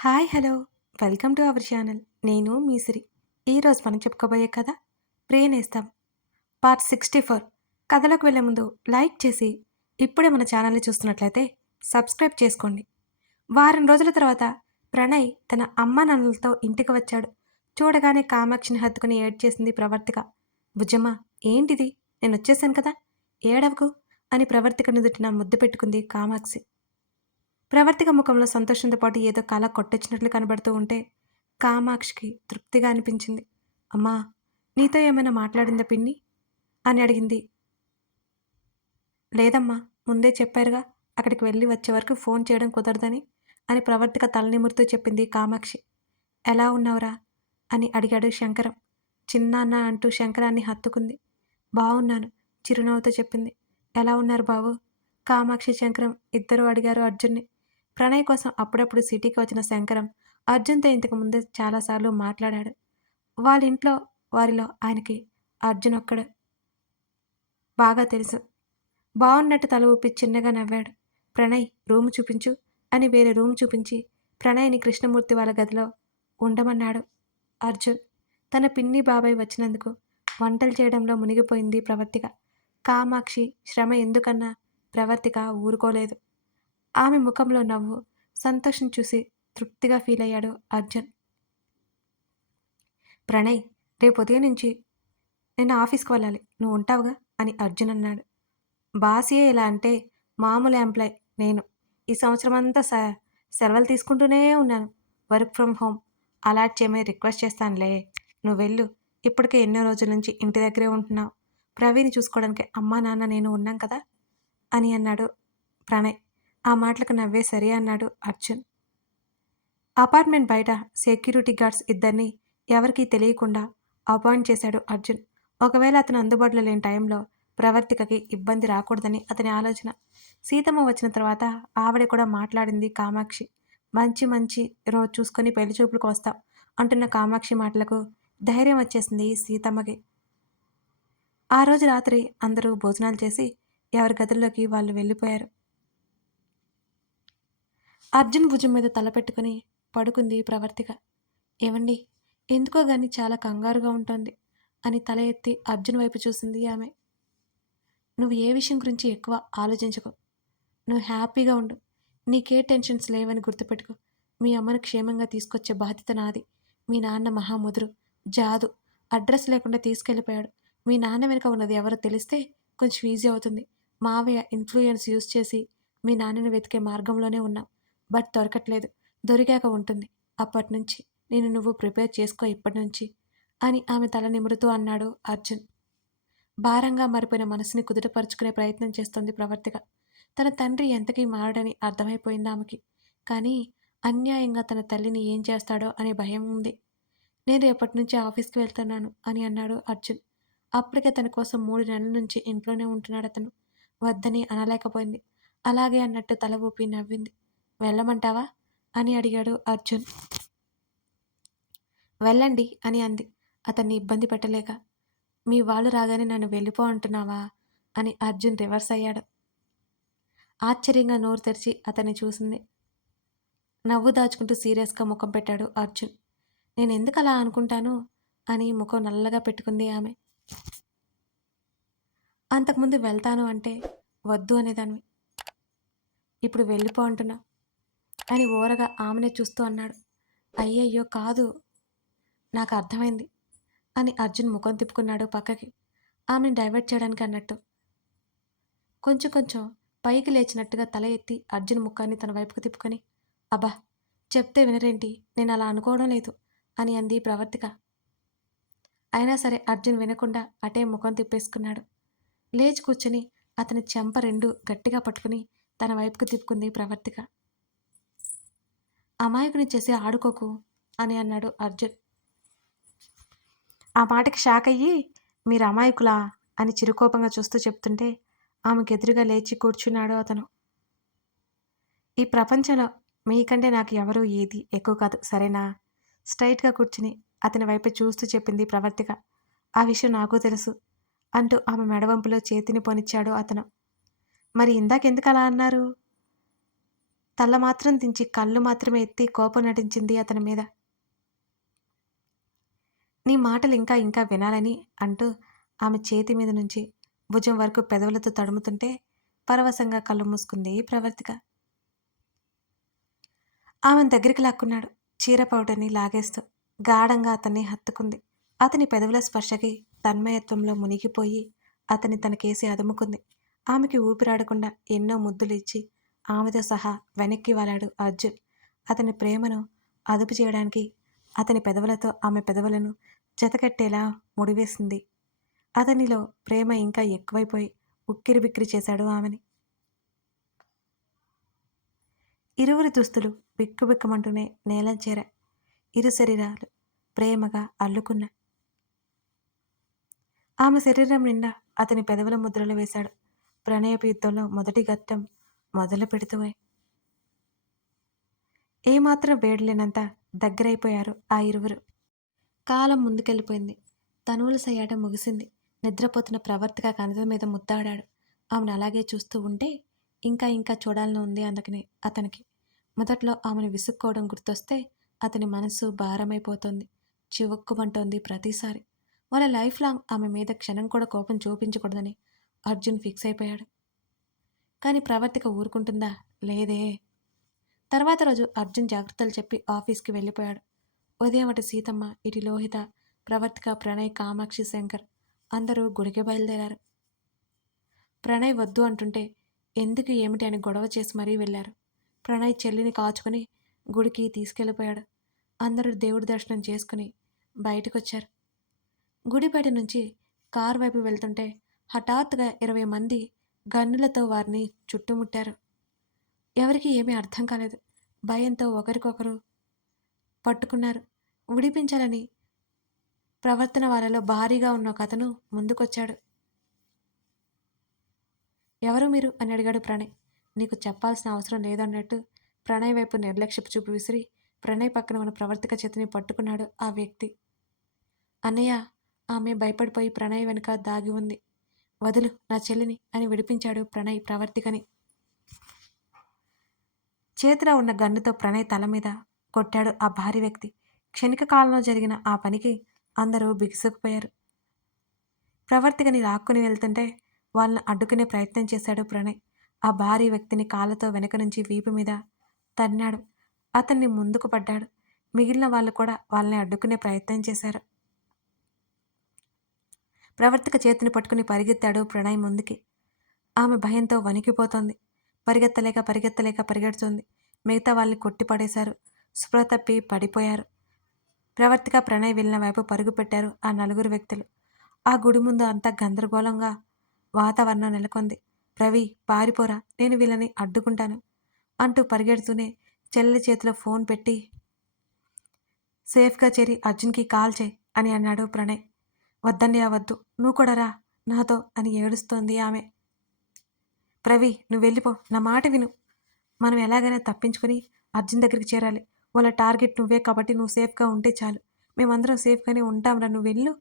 Hi hello welcome to our channel. నేను మీ సిరి. ఈరోజు మనం చెప్పుకోబోయే కథ ప్రియనేస్తం పార్ట్ 64. కథలోకి వెళ్ళే ముందు లైక్ చేసి ఇప్పుడే మన ఛానల్ని చూస్తున్నట్లయితే సబ్స్క్రైబ్ చేసుకోండి. వారం రోజుల తర్వాత ప్రణయ్ తన అమ్మ నాన్నలతో ఇంటికి వచ్చాడు. చూడగానే కామాక్షిని హత్తుకుని ఏడ్చేసింది ప్రవర్తిక. బుజ్జమ్మ, ఏంటిది? నేను వచ్చేసాను కదా, ఏడవకు అని ప్రవర్తిక నుదుటిన ముద్దు పెట్టుకుంది కామాక్షి. ప్రవర్తిక ముఖంలో సంతోషంతో పాటు ఏదో కళ కొట్టొచ్చినట్లు కనబడుతూ ఉంటే కామాక్షికి తృప్తిగా అనిపించింది. అమ్మా, నీతో ఏమైనా మాట్లాడిందా పిన్ని అని అడిగింది. లేదమ్మా, ముందే చెప్పారుగా, అక్కడికి వెళ్ళి వచ్చే వరకు ఫోన్ చేయడం కుదరదని అని ప్రవర్తిక తలనిమురుతూ చెప్పింది కామాక్షి. ఎలా ఉన్నావురా అని అడిగాడు శంకరం. చిన్నాన్న అంటూ శంకరాన్ని హత్తుకుంది. బావున్నాను చిరునవ్వుతో చెప్పింది. ఎలా ఉన్నారు బావు? కామాక్షి శంకరం ఇద్దరూ అడిగారు అర్జున్ని. ప్రణయ్ కోసం అప్పుడప్పుడు సిటీకి వచ్చిన శంకరం అర్జున్‌తో ఇంతకు ముందే చాలాసార్లు మాట్లాడాడు. వాళ్ళింట్లో వారిలో ఆయనకి అర్జున్ ఒక్కడే బాగా తెలుసు. బావున్నట్టు తల ఊపి చిన్నగా నవ్వాడు. ప్రణయ్, రూమ్ చూపించు అని వేరే రూమ్ చూపించి ప్రణయ్‌ని కృష్ణమూర్తి వాళ్ళ గదిలో ఉండమన్నాడు అర్జున్. తన పిన్ని, బాబాయ్ వచ్చినందుకు వంటలు చేయడంలో మునిగిపోయింది ప్రవర్తిక. కామాక్షి శ్రమ ఎందుకన్నా ప్రవర్తిక ఊరుకోలేదు. ఆమె ముఖంలో నవ్వు, సంతోషం చూసి తృప్తిగా ఫీలయ్యాడు అర్జున్. ప్రణయ్, రేపు ఉదయం నుంచి నేను ఆఫీస్‌కి వెళ్ళాలి. నువ్వు ఉంటావుగా అని అర్జున్ అన్నాడు. బాసే ఇలా అంటే మామూలు ఎంప్లాయ్ నేను. ఈ సంవత్సరమంతా సెలవులు తీసుకుంటూనే ఉన్నాను. వర్క్ ఫ్రమ్ హోమ్ అలాట్ చేయమని రిక్వెస్ట్ చేస్తానులే. నువ్వు వెళ్ళు. ఇప్పటికే ఎన్నో రోజుల నుంచి ఇంటి దగ్గరే ఉంటున్నావు. ప్రవీణ్‌ని చూసుకోవడానికి అమ్మా, నాన్న, నేను ఉన్నాం కదా అని అన్నాడు ప్రణయ్. ఆ మాటలకు నవ్వే సరే అన్నాడు అర్జున్. అపార్ట్మెంట్ బయట సెక్యూరిటీ గార్డ్స్ ఇద్దరిని ఎవరికీ తెలియకుండా అపాయింట్ చేశాడు అర్జున్. ఒకవేళ అతను అందుబాటులో లేని టైంలో ప్రవర్తికకి ఇబ్బంది రాకూడదని అతని ఆలోచన. సీతమ్మ వచ్చిన తర్వాత ఆవిడ కూడా మాట్లాడింది కామాక్షి. మంచి మంచి రోజు చూసుకొని పెళ్లి చూపులకు వస్తాం అంటున్న కామాక్షి మాటలకు ధైర్యం వచ్చేసింది సీతమ్మకి. ఆ రోజు రాత్రి అందరూ భోజనాలు చేసి ఎవరి గదుల్లోకి వాళ్ళు వెళ్ళిపోయారు. అర్జున్ భుజం మీద తల పెట్టుకుని పడుకుంది ప్రవర్తిక. ఏవండి, ఎందుకో గాని చాలా కంగారుగా ఉంటోంది అని తల ఎత్తి అర్జున్ వైపు చూసింది ఆమె. నువ్వు ఏ విషయం గురించి ఎక్కువ ఆలోచించకు. నువ్వు హ్యాపీగా ఉండు. నీకే టెన్షన్స్ లేవని గుర్తుపెట్టుకో. మీ అమ్మను క్షేమంగా తీసుకొచ్చే బాధ్యత నాది. మీ నాన్న మహాముదురు, జాదు. అడ్రస్ లేకుండా తీసుకెళ్ళిపోయాడు. మీ నాన్న వెనుక ఉన్నది ఎవరో తెలిస్తే కొంచెం ఈజీ అవుతుంది. మావయ్య ఇన్ఫ్లుయెన్స్ యూజ్ చేసి మీ నాన్నని వెతికే మార్గంలోనే ఉన్నాం. బట్ దొరకట్లేదు. దొరికాక ఉంటుంది. అప్పటినుంచి నేను నువ్వు ప్రిపేర్ చేసుకో ఇప్పటినుంచి అని ఆమె తల నిమురుతూ అన్నాడు అర్జున్. భారంగా మారిపోయిన మనసుని కుదుటపరుచుకునే ప్రయత్నం చేస్తోంది ప్రవర్తిక. తన తండ్రి ఎంతకీ మారడని అర్థమైపోయింది ఆమెకి. కానీ అన్యాయంగా తన తల్లిని ఏం చేస్తాడో అనే భయం ఉంది. నేను రేపటి నుంచి ఆఫీస్‌కి వెళ్తున్నాను అని అన్నాడు అర్జున్. అప్పటికే తన కోసం 3 నెలల నుంచి ఇంట్లోనే ఉంటున్నాడతను. వద్దని అనలేకపోయింది. అలాగే అన్నట్టు తల ఊపి నవ్వింది. వెళ్ళమంటావా అని అడిగాడు అర్జున్. వెళ్ళండి అని అంది అతన్ని ఇబ్బంది పెట్టలేక. మీ వాళ్ళు రాగానే నన్ను వెళ్ళిపో అంటున్నావా అని అర్జున్ రివర్స్ అయ్యాడు. ఆశ్చర్యంగా నోరు తెరిచి అతన్ని చూసింది. నవ్వు దాచుకుంటూ సీరియస్‌గా ముఖం పెట్టాడు అర్జున్. నేనెందుకలా అనుకుంటాను అని ముఖం నల్లగా పెట్టుకుంది ఆమె. అంతకుముందు వెళ్తాను అంటే వద్దు అనేదానివి. ఇప్పుడు వెళ్ళిపో అంటున్నావు అని ఓరగా ఆమెనే చూస్తూ అన్నాడు. అయ్యయ్యో కాదు, నాకు అర్థమైంది అని అర్జున్ ముఖం తిప్పుకున్నాడు పక్కకి. ఆమెను డైవర్ట్ చేయడానికి అన్నట్టు. కొంచెం కొంచెం పైకి లేచినట్టుగా తల ఎత్తి అర్జున్ ముఖాన్ని తన వైపుకు తిప్పుకొని, అబ్బా, చెప్తే వినరేంటి, నేను అలా అనుకోవడం లేదు అని అంది ప్రవర్తిక. అయినా సరే అర్జున్ వినకుండా అటే ముఖం తిప్పేసుకున్నాడు. లేచి కూర్చుని అతని చెంప రెండు గట్టిగా పట్టుకుని తన వైపుకు తిప్పుకుంది ప్రవర్తిక. అమాయకుని చేసి ఆడుకోకు అని అన్నాడు అర్జున్. ఆ మాటకి షాక్ అయ్యి, మీరు అమాయకులా అని చిరుకోపంగా చూస్తూ చెప్తుంటే ఆమెకెదురుగా లేచి కూర్చున్నాడు అతను. ఈ ప్రపంచంలో మీకంటే నాకు ఎవరూ ఏది ఎక్కువ కాదు సరేనా? స్ట్రైట్‌గా కూర్చుని అతని వైపే చూస్తూ చెప్పింది ప్రవర్తిక. ఆ విషయం నాకు తెలుసు అంటూ ఆమె మెడవంపులో చేతిని పోనిచ్చాడు అతను. మరి ఇందాకెందుకలా అన్నారు? తల మాత్రం దించి కళ్ళు మాత్రమే ఎత్తి కోపం నటించింది అతని మీద. నీ మాటలు ఇంకా ఇంకా వినాలని అంటూ ఆమె చేతి మీద నుంచి భుజం వరకు పెదవులతో తడుముతుంటే పరవశంగా కళ్ళు మూసుకుంది ప్రవర్తిక. ఆమెను దగ్గరికి లాక్కున్నాడు చీర పౌటర్ని లాగేస్తూ. గాఢంగా అతన్ని హత్తుకుంది. అతని పెదవుల స్పర్శకి తన్మయత్వంలో మునిగిపోయి అతని తనకేసి అదుముకుంది. ఆమెకి ఊపిరాడకుండా ఎన్నో ముద్దులు ఇచ్చి ఆమెతో సహా వెనక్కి వాలాడు అర్జున్. అతని ప్రేమను అదుపు చేయడానికి అతని పెదవులతో ఆమె పెదవులను జతకట్టేలా ముడివేసింది. అతనిలో ప్రేమ ఇంకా ఎక్కువైపోయి ఉక్కిరిబిక్కిరి చేశాడు ఆమెని. ఇరువురి దుస్తులు బిక్కుబిక్కమంటూనే నేలం చేర ఇరు శరీరాలు ప్రేమగా అల్లుకున్న ఆమె శరీరం నిండా అతని పెదవుల ముద్రలు వేశాడు. ప్రణయపు యుద్ధంలో మొదటి ఘట్టం మొదలు పెడుతూనే ఏమాత్రం వేడలేనంత దగ్గరైపోయారు ఆ ఇరువురు. కాలం ముందుకెళ్ళిపోయింది. తనువుల సయ్యాట ముగిసింది. నిద్రపోతున్న ప్రవర్తిక కణత మీద ముద్దాడాడు. ఆమెను అలాగే చూస్తూ ఉంటే ఇంకా ఇంకా చూడాలని ఉంది అందుకని అతనికి. మొదట్లో ఆమెను విసుక్కోవడం గుర్తొస్తే అతని మనసు భారమైపోతుంది. చివుక్కుమంటోంది ప్రతిసారి. వాళ్ళ లైఫ్ లాంగ్ ఆమె మీద క్షణం కూడా కోపం చూపించకూడదని అర్జున్ ఫిక్స్ అయిపోయాడు. కానీ ప్రవర్తిక ఊరుకుంటుందా? లేదే. తర్వాత రోజు అర్జున్ జాగ్రత్తలు చెప్పి ఆఫీస్కి వెళ్ళిపోయాడు. ఉదయం అటు సీతమ్మ, ఇటు లోహిత, ప్రవర్తిక, ప్రణయ్, కామాక్షి, శంకర్ అందరూ గుడికి బయలుదేరారు. ప్రణయ్ వద్దు అంటుంటే ఎందుకు ఏమిటి అని గొడవ చేసి మరీ వెళ్ళారు. ప్రణయ్ చెల్లిని కాచుకొని గుడికి తీసుకెళ్ళిపోయాడు. అందరూ దేవుడి దర్శనం చేసుకుని బయటకొచ్చారు. గుడి బయట నుంచి కారు వైపు వెళ్తుంటే హఠాత్తుగా 20 మంది గన్నులతో వారిని చుట్టుముట్టారు. ఎవరికి ఏమీ అర్థం కాలేదు. భయంతో ఒకరికొకరు పట్టుకున్నారు. విడిపించాలని ప్రవర్తన వాళ్ళలో భారీగా ఉన్న ఒక అతను ముందుకొచ్చాడు. ఎవరు మీరు అని అడిగాడు ప్రణయ్. నీకు చెప్పాల్సిన అవసరం లేదన్నట్టు ప్రణయ్ వైపు నిర్లక్ష్యపు చూపు విసిరి ప్రణయ్ పక్కన ఉన్న ప్రవర్తిక చేతిని పట్టుకున్నాడు ఆ వ్యక్తి. అన్నయ్య, ఆమె భయపడిపోయి ప్రణయ్ వెనుక దాగి ఉంది. వదులు నా చెల్లిని అని విడిపించాడు ప్రణయ్ ప్రవర్తికని. చేతిలో ఉన్న గన్నుతో ప్రణయ్ తల మీద కొట్టాడు ఆ భారీ వ్యక్తి. క్షణిక కాలంలో జరిగిన ఆ పనికి అందరూ బిగుసుకుపోయారు. ప్రవర్తికని లాక్కుని వెళ్తుంటే వాళ్ళని అడ్డుకునే ప్రయత్నం చేశాడు ప్రణయ్. ఆ భారీ వ్యక్తిని కాళ్ళతో వెనక నుంచి వీపు మీద తన్నాడు. అతన్ని ముందుకు పడ్డాడు. మిగిలిన వాళ్ళు కూడా వాళ్ళని అడ్డుకునే ప్రయత్నం చేశారు. ప్రవర్తిక చేతిని పట్టుకుని పరిగెత్తాడు ప్రణయ్ ముందుకి. ఆమె భయంతో వణికిపోతోంది. పరిగెత్తలేక పరిగెడుతోంది. మిగతా వాళ్ళని కొట్టిపడేశారు. స్పృహ తప్పి పడిపోయారు. ప్రవర్తిక, ప్రణయ్ వెళ్ళిన వైపు పరుగు పెట్టారు ఆ నలుగురు వ్యక్తులు. ఆ గుడి ముందు అంతా గందరగోళంగా వాతావరణం నెలకొంది. రవి, పారిపోరా, నేను వీళ్ళని అడ్డుకుంటాను అంటూ పరిగెడుతూనే చెల్లెలి చేతిలో ఫోన్ పెట్టి సేఫ్గా చేరి అర్జున్కి కాల్ చేయి అని అన్నాడు ప్రణయ్. వద్దన్నయ్య వద్దు, నువ్వు కూడా రా నాతో అని ఏడుస్తోంది ఆమె. రవి, నువ్వు వెళ్ళిపో, నా మాట విను. మనం ఎలాగైనా తప్పించుకుని అర్జున్ దగ్గరికి చేరాలి. వాళ్ళ టార్గెట్ నువ్వే కాబట్టి నువ్వు సేఫ్గా ఉంటే చాలు. మేమందరం సేఫ్గానే ఉంటాంరా, నువ్వు వెళ్ళు.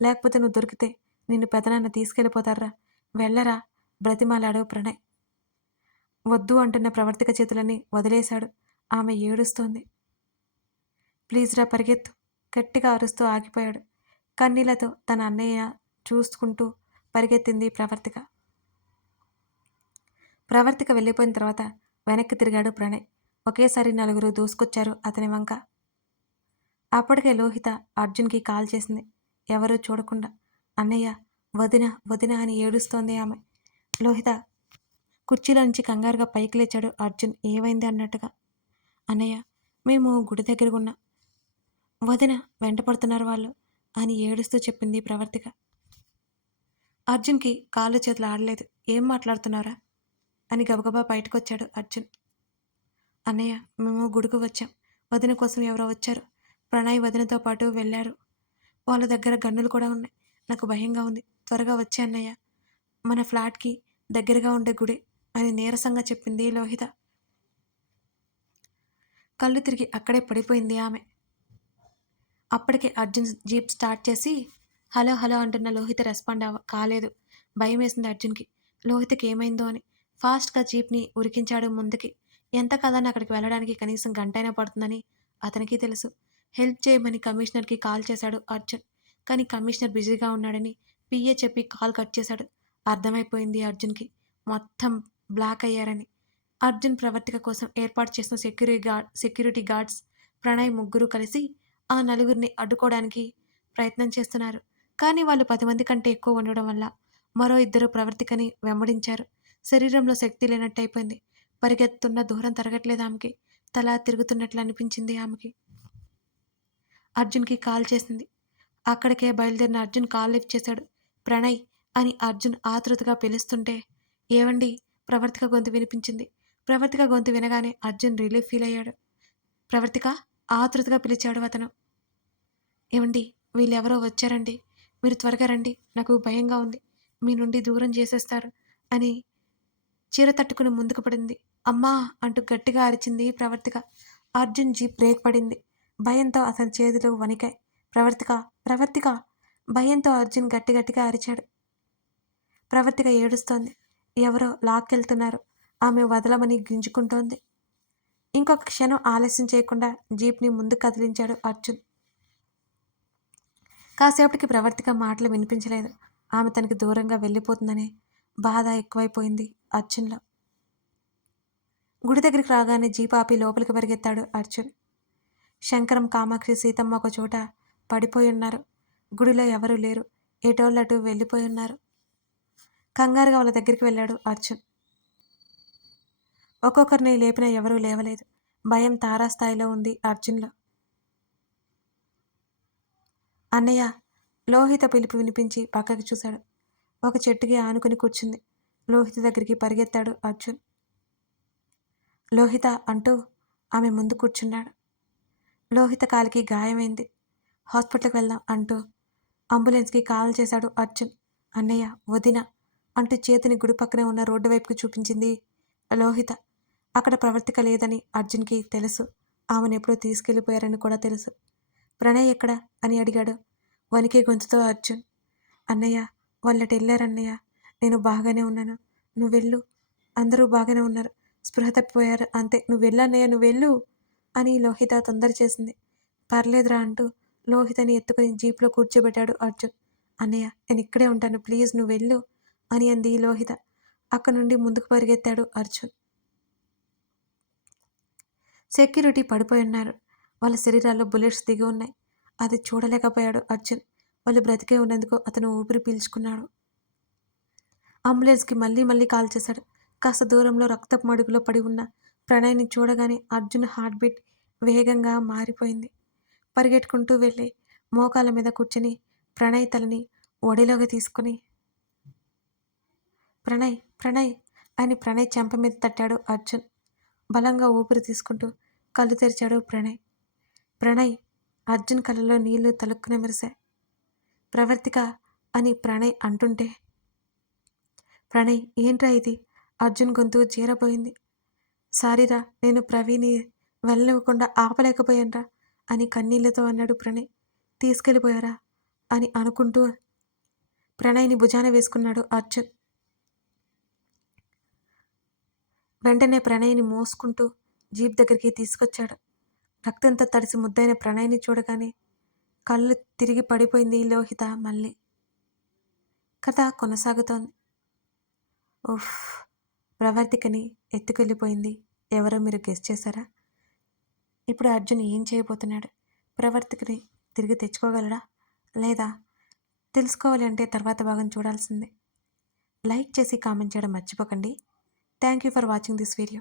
లేకపోతే నువ్వు దొరికితే నిన్ను పెదనాన్న తీసుకెళ్ళిపోతారా. వెళ్ళరా బ్రతిమాలాడు ప్రణయ్. వద్దు అంటున్న ప్రవర్తిక చేతులని వదిలేశాడు. ఆమె ఏడుస్తోంది. ప్లీజ్ రా, పరిగెత్తు. గట్టిగా అరుస్తూ ఆగిపోయాడు. కన్నీళ్లతో తన అన్నయ్య చూసుకుంటూ పరిగెత్తింది ప్రవర్తిక. ప్రవర్తిక వెళ్ళిపోయిన తర్వాత వెనక్కి తిరిగాడు ప్రణయ్. ఒకేసారి నలుగురు దూసుకొచ్చారు అతని వంక. అప్పటికే లోహిత అర్జున్కి కాల్ చేసింది. ఎవరూ చూడకుండా. అన్నయ్య, వదిన వదిన అని ఏడుస్తోంది ఆమె. లోహిత కుర్చీలో నుంచి కంగారుగా పైకి లేచాడు అర్జున్ ఏమైంది అన్నట్టుగా. అన్నయ్య, మేము గుడి దగ్గర ఉన్న వదిన వెంటపడుతున్నారు వాళ్ళు అని ఏడుస్తూ చెప్పింది ప్రవర్తిక. అర్జున్కి కాళ్ళు చేతులు ఆడలేదు. ఏం మాట్లాడుతున్నారా అని గబగబా బయటకొచ్చాడు అర్జున్. అన్నయ్య, మేము గుడికి వచ్చాం. వదిన కోసం ఎవరో వచ్చారు. ప్రణయ్ వదినతో పాటు వెళ్ళారు. వాళ్ళ దగ్గర గన్నులు కూడా ఉన్నాయి. నాకు భయంగా ఉంది. త్వరగా వచ్చే అన్నయ్య. మన ఫ్లాట్కి దగ్గరగా ఉండే గుడి అని నీరసంగా చెప్పింది లోహిత. కళ్ళు తిరిగి అక్కడే పడిపోయింది ఆమె. అప్పటికే అర్జున్ జీప్ స్టార్ట్ చేసి హలో హలో అంటున్న లోహిత రెస్పాండ్ కాలేదు. భయం వేసింది అర్జున్కి. లోహితకి ఏమైందో అని ఫాస్ట్గా జీప్ని ఉరికించాడు ముందుకి. ఎంత కాదని అక్కడికి వెళ్ళడానికి కనీసం గంటైనా పడుతుందని అతనికి తెలుసు. హెల్ప్ చేయమని కమిషనర్‌కి కాల్ చేశాడు అర్జున్. కానీ కమిషనర్ బిజీగా ఉన్నాడని పిఏ చెప్పి కాల్ కట్ చేశాడు. అర్థమైపోయింది అర్జున్‌కి. మొత్తం బ్లాక్ అయ్యారని. అర్జున్ ప్రవర్తిక కోసం ఏర్పాటు చేసిన సెక్యూరిటీ గార్డ్స్, ప్రణయ్ ముగ్గురు కలిసి ఆ నలుగురిని అడ్డుకోవడానికి ప్రయత్నం చేస్తున్నారు. కానీ వాళ్ళు 10 మంది కంటే ఎక్కువ ఉండడం వల్ల మరో ఇద్దరు ప్రవర్తికని వెంబడించారు. శరీరంలో శక్తి లేనట్టయిపోయింది. పరిగెత్తుతున్న దూరం తరగట్లేదు ఆమెకి. తల తిరుగుతున్నట్లు అనిపించింది ఆమెకి. అర్జున్‌కి కాల్ చేసింది. అక్కడికే బయలుదేరిన అర్జున్ కాల్ లిఫ్ట్ చేశాడు. ప్రణయ్ అని అర్జున్ ఆతృతగా పిలుస్తుంటే, ఏవండీ ప్రవర్తిక గొంతు వినిపించింది. ప్రవర్తిక గొంతు వినగానే అర్జున్ రిలీఫ్ ఫీల్ అయ్యాడు. ప్రవర్తిక ఆతృతగా పిలిచాడు అతను. ఏవండీ వీళ్ళెవరో వచ్చారండి. మీరు త్వరగా రండి. నాకు భయంగా ఉంది. మీ నుండి దూరం చేసేస్తారు అని చీర తట్టుకుని ముందుకు పడింది. అమ్మా! అంటూ గట్టిగా అరిచింది ప్రవర్తిక. అర్జున్ జీప్ బ్రేక్ పడింది. భయంతో అతని చేతులు వణికాయి. ప్రవర్తిక! ప్రవర్తిక! భయంతో అర్జున్ గట్టిగా అరిచాడు. ప్రవర్తిక ఏడుస్తోంది. ఎవరో లాక్కెళ్తున్నారు. ఆమె వదలమని గింజుకుంటోంది. ఇంకొక క్షణం ఆలస్యం చేయకుండా జీప్‌ని ముందుకు కదిలించాడు అర్జున్. కాసేపటికి ప్రవర్తిక మాటలు వినిపించలేదు. ఆమె తనకి దూరంగా వెళ్ళిపోతుందనే బాధ ఎక్కువైపోయింది అర్జున్‌లో. గుడి దగ్గరికి రాగానే జీప్ ఆపి లోపలికి పరిగెత్తాడు అర్జున్. శంకరం, కామాక్షి, సీతమ్మ ఒక చోట పడిపోయి ఉన్నారు. గుడిలో ఎవరూ లేరు. ఎటోళ్ళటు వెళ్ళిపోయి ఉన్నారు. కంగారుగా వాళ్ళ దగ్గరికి వెళ్ళాడు అర్జున్. ఒక్కొక్కరిని లేపినా ఎవరూ లేవలేదు. భయం తారాస్థాయిలో ఉంది అర్జున్‌లో. అన్నయ్య! లోహిత పిలుపు వినిపించి పక్కకి చూశాడు. ఒక చెట్టుకి ఆనుకుని కూర్చుంది. లోహిత దగ్గరికి పరిగెత్తాడు అర్జున్. లోహిత అంటూ ఆమె ముందు కూర్చున్నాడు. లోహిత కాలికి గాయమైంది. హాస్పిటల్‌కి వెళ్దాం అంటూ అంబులెన్స్‌కి కాల్ చేశాడు అర్జున్. అన్నయ్య! వదిన! అంటూ చేతిని గుడి పక్కనే ఉన్న రోడ్డు వైపుకి చూపించింది లోహిత. అక్కడ ప్రవర్తిక లేదని అర్జున్‌కి తెలుసు. ఆమెనెప్పుడో తీసుకెళ్ళిపోయారని కూడా తెలుసు. ప్రణయ్ ఎక్కడ? అని అడిగాడు వణికే గొంతుతో అర్జున్. అన్నయ్య! వాళ్ళటెళ్ళారన్నయ్య. నేను బాగానే ఉన్నాను. నువ్వెళ్ళు. అందరూ బాగానే ఉన్నారు. స్పృహ తప్పిపోయారు అంతే. నువ్వెళ్ళన్నయ్య నువ్వెళ్ళు అని లోహిత తొందర చేసింది. పర్లేదురా అంటూ లోహితని ఎత్తుకుని జీప్‌లో కూర్చోబెట్టాడు అర్జున్. అన్నయ్య! నేనిక్కడే ఉంటాను. ప్లీజ్ నువ్వెళ్ళు అని అంది లోహిత. అక్కడి నుండి ముందుకు పరిగెత్తాడు అర్జున్. సెక్యూరిటీ పడిపోయున్నారు. వాళ్ళ శరీరాల్లో బుల్లెట్స్ దిగి ఉన్నాయి. అది చూడలేకపోయాడు అర్జున్. వాళ్ళు బ్రతికే ఉన్నందుకు అతను ఊపిరి పీల్చుకున్నాడు. అంబులెన్స్‌కి మళ్ళీ కాల్ చేశాడు. కాస్త దూరంలో రక్తపు మడుగులో పడి ఉన్న ప్రణయ్‌ని చూడగానే అర్జున్ హార్ట్ బీట్ వేగంగా మారిపోయింది. పరిగెట్టుకుంటూ వెళ్ళి మోకాళ్ళ మీద కూర్చొని ప్రణయ్ తలని ఒడిలోకి తీసుకుని ప్రణయ్! ప్రణయ్! అని ప్రణయ్ చెంప మీద తట్టాడు అర్జున్. బలంగా ఊపిరి తీసుకుంటూ కళ్ళు తెరిచాడు ప్రణయ్. ప్రణయ్! అర్జున్ కళ్ళలో నీళ్లు తళుక్కున మెరిశాయి. ప్రవర్తిక అని ప్రణయ్ అంటుంటే, ప్రణయ్ ఏంట్రా ఇది? అర్జున్ గొంతు జీరబోయింది. సారీరా నేను ప్రవీణ్‌ని వెళ్ళనివ్వకుండా ఆపలేకపోయానురా అని కన్నీళ్లతో అన్నాడు ప్రణయ్. తీసుకెళ్ళిపోయారా అని అనుకుంటూ ప్రణయ్‌ని భుజాన వేసుకున్నాడు అర్జున్. వెంటనే ప్రణయ్‌ని మోసుకుంటూ జీప్ దగ్గరికి తీసుకొచ్చాడు. రక్తంతో తడిసి ముద్దైన ప్రణయ్‌ని చూడగానే కళ్ళు తిరిగి పడిపోయింది లోహిత మళ్ళీ. కథ కొనసాగుతోంది. ఉఫ్! ప్రవర్తికని ఎత్తుకెళ్ళిపోయింది ఎవరో మీరు గెస్ చేశారా? ఇప్పుడు అర్జున్ ఏం చేయబోతున్నాడు? ప్రవర్తికని తిరిగి తెచ్చుకోగలడా? లేదా? తెలుసుకోవాలి అంటే తర్వాత భాగం చూడాల్సిందే. లైక్ చేసి కామెంట్ చేయడం మర్చిపోకండి. Thank you for watching this video.